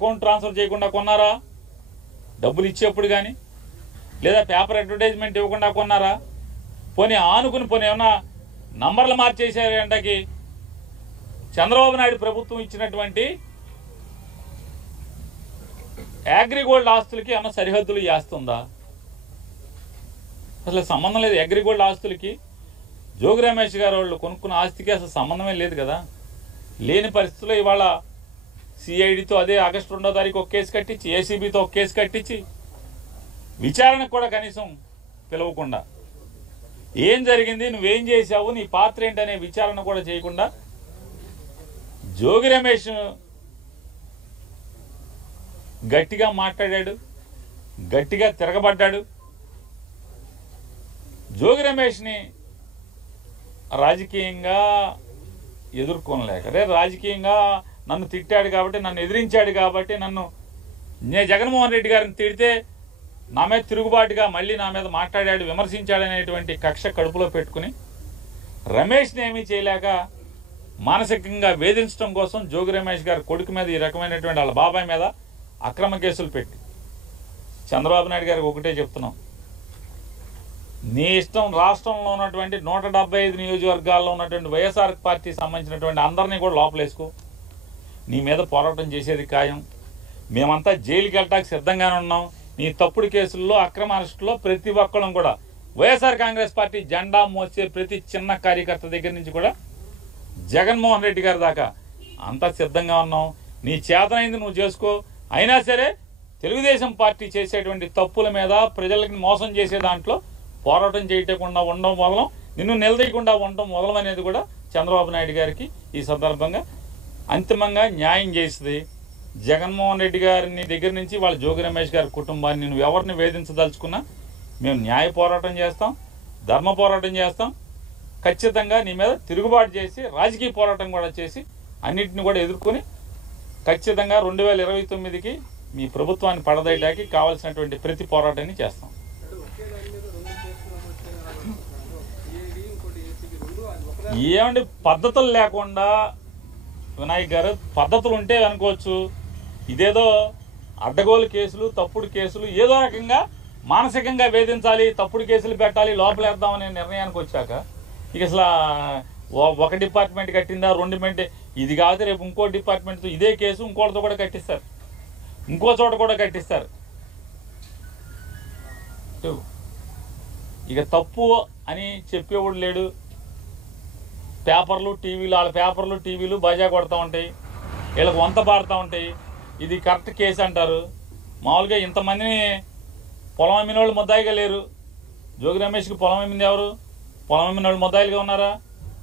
Account transfer చేయకుండా కొన్నారా? డబ్బులు ఇచ్చేప్పుడు కానీ లేదా పేపర్ అడ్వర్టైజ్మెంట్ ఇవ్వకుండా కొన్నారా? పోనీ ఆనుకుని పోనీ ఏమన్నా నంబర్లు మార్చేసారు ఎంటకి చంద్రబాబు నాయుడు ప్రభుత్వం ఇచ్చినటువంటి అగ్రిగోల్డ్ ఆస్తులకి ఏమన్నా సరిహద్దులు చేస్తుందా? అసలు సంబంధం లేదు. అగ్రిగోల్డ్ ఆస్తులకి జోగి రమేష్ గారు వాళ్ళు కొనుక్కున్న ఆస్తికి అసలు సంబంధమే లేదు కదా. లేని పరిస్థితుల్లో ఇవాళ సిఐడితో అదే ఆగస్టు 2వ తారీఖు ఒక కేసు కట్టించి ఏసీబీతో ఒక కేసు కట్టించి విచారణకు కూడా కనీసం పిలవకుండా ఏం జరిగింది, నువ్వేం చేశావు, నీ పాత్ర ఏంటనే విచారణ కూడా చేయకుండా జోగి రమేష్ గట్టిగా మాట్లాడాడు, గట్టిగా తిరగబడ్డాడు. జోగి రమేష్ని రాజకీయంగా ఎదుర్కొనలేక రాజకీయంగా నన్ను తిట్టాడు కాబట్టి, నన్ను ఎదిరించాడు కాబట్టి, నేను జగన్మోహన్ రెడ్డి గారిని తిడితే నా మీద తిరుగుబాటుగా మళ్ళీ నా మీద మాట్లాడాడు, విమర్శించాడనేటువంటి కక్ష కడుపులో పెట్టుకుని రమేష్ని ఏమీ చేయలేక మానసికంగా వేధించడం కోసం జోగి రమేష్ గారి కొడుకు మీద ఈ రకమైనటువంటి వాళ్ళ బాబాయ్ మీద అక్రమ కేసులు పెట్టి చంద్రబాబు నాయుడు గారికి ఒకటే చెప్తున్నాం, నీ ఇష్టం రాష్ట్రంలో ఉన్నటువంటి 175 నియోజకవర్గాల్లో ఉన్నటువంటి వైఎస్ఆర్ పార్టీకి సంబంధించినటువంటి అందరినీ కూడా లోపలేసుకో, నీ మీద పోరాటం చేసేది ఖాయం. మేమంతా జైలుకి వెళ్ళటానికి సిద్ధంగానే ఉన్నాం. నీ తప్పుడు కేసుల్లో అక్రమ అరెస్టులో ప్రతి ఒక్కళ్ళం కూడా వైఎస్ఆర్ కాంగ్రెస్ పార్టీ జెండా మోసే ప్రతి చిన్న కార్యకర్త దగ్గర నుంచి కూడా జగన్మోహన్ రెడ్డి గారి దాకా అంతా సిద్ధంగా ఉన్నాం. నీ చేతనైంది నువ్వు చేసుకో. అయినా సరే తెలుగుదేశం పార్టీ చేసేటువంటి తప్పుల మీద ప్రజలకి మోసం చేసే దాంట్లో పోరాటం చేయకుండా ఉండడం మొదలం, నిన్ను నిలదీయకుండా ఉండడం మొదలం అనేది కూడా చంద్రబాబు నాయుడు గారికి ఈ సందర్భంగా అంతిమంగా న్యాయం చేస్తుంది. జగన్మోహన్ రెడ్డి గారిని దగ్గర నుంచి వాళ్ళ జోగి రమేష్ గారి కుటుంబాన్ని నువ్వు ఎవరిని వేధించదలుచుకున్నా మేము న్యాయ పోరాటం చేస్తాం, ధర్మ పోరాటం చేస్తాం. ఖచ్చితంగా నీ మీద తిరుగుబాటు చేసి రాజకీయ పోరాటం కూడా చేసి అన్నింటిని కూడా ఎదుర్కొని ఖచ్చితంగా 2029కి మీ ప్రభుత్వాన్ని పడదయటానికి కావాల్సినటువంటి ప్రతి పోరాటాన్ని చేస్తాం. ఏమండి పద్ధతులు లేకుండా వినాయక్ గారు, పద్ధతులు ఉంటే అనుకోవచ్చు, ఇదేదో అడ్డగోలు కేసులు, తప్పుడు కేసులు, ఏదో రకంగా మానసికంగా వేధించాలి, తప్పుడు కేసులు పెట్టాలి, లోపలేద్దామనే నిర్ణయానికి వచ్చాక ఇక అసలు ఒక డిపార్ట్మెంట్ కట్టిందా, 2 ఇది కాదు రేపు ఇంకో డిపార్ట్మెంట్తో ఇదే కేసు ఇంకోటితో కూడా కట్టిస్తారు, ఇంకో చోట కూడా కట్టిస్తారు. ఇక తప్పు అని చెప్పేవాడు లేడు. పేపర్లు టీవీలు, వాళ్ళ పేపర్లు టీవీలు బజా కొడతా ఉంటాయి, వీళ్ళకి వంత పాడుతూ ఉంటాయి. ఇది కరెక్ట్ కేసు అంటారు. మామూలుగా ఇంతమందిని పొలం అమ్మిన వాళ్ళు ముద్దాయిగా లేరు. జోగి రమేష్కి పొలం అమ్మింది ఎవరు? పొలం అమ్మిన వాళ్ళు ముద్దాయిలుగా ఉన్నారా?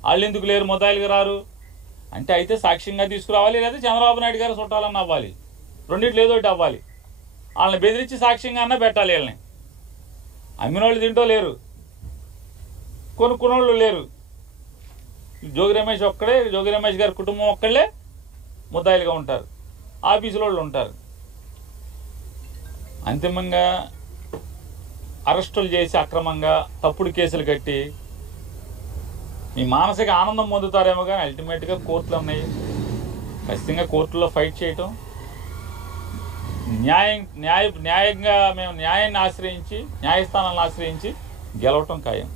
వాళ్ళు ఎందుకు లేరు, ముద్దాయిలుగా రారు అంటే అయితే సాక్ష్యంగా తీసుకురావాలి, లేదా చంద్రబాబు నాయుడు గారు చుట్టాలన్న అవ్వాలి, రెండింటిలో ఏదో ఒకటి అవ్వాలి. వాళ్ళని బెదిరించి సాక్ష్యంగా అన్నా పెట్టాలి. వీళ్ళని అమ్మిన వాళ్ళు తింటో లేరు, కొనుక్కున్నోళ్ళు లేరు. జోగి రమేష్ ఒక్కడే, జోగి రమేష్ గారి కుటుంబం ఒక్కళ్ళే ముద్దాయిలుగా ఉంటారు, ఆఫీసులో వాళ్ళు ఉంటారు. అంతిమంగా అరెస్టులు చేసి అక్రమంగా తప్పుడు కేసులు కట్టి మీ మానసిక ఆనందం పొందుతారేమో కానీ అల్టిమేట్గా కోర్టులు ఉన్నాయి. ఖచ్చితంగా కోర్టులో ఫైట్ చేయటం, న్యాయంగా మేము న్యాయాన్ని ఆశ్రయించి, న్యాయస్థానాలను ఆశ్రయించి గెలవటం ఖాయం.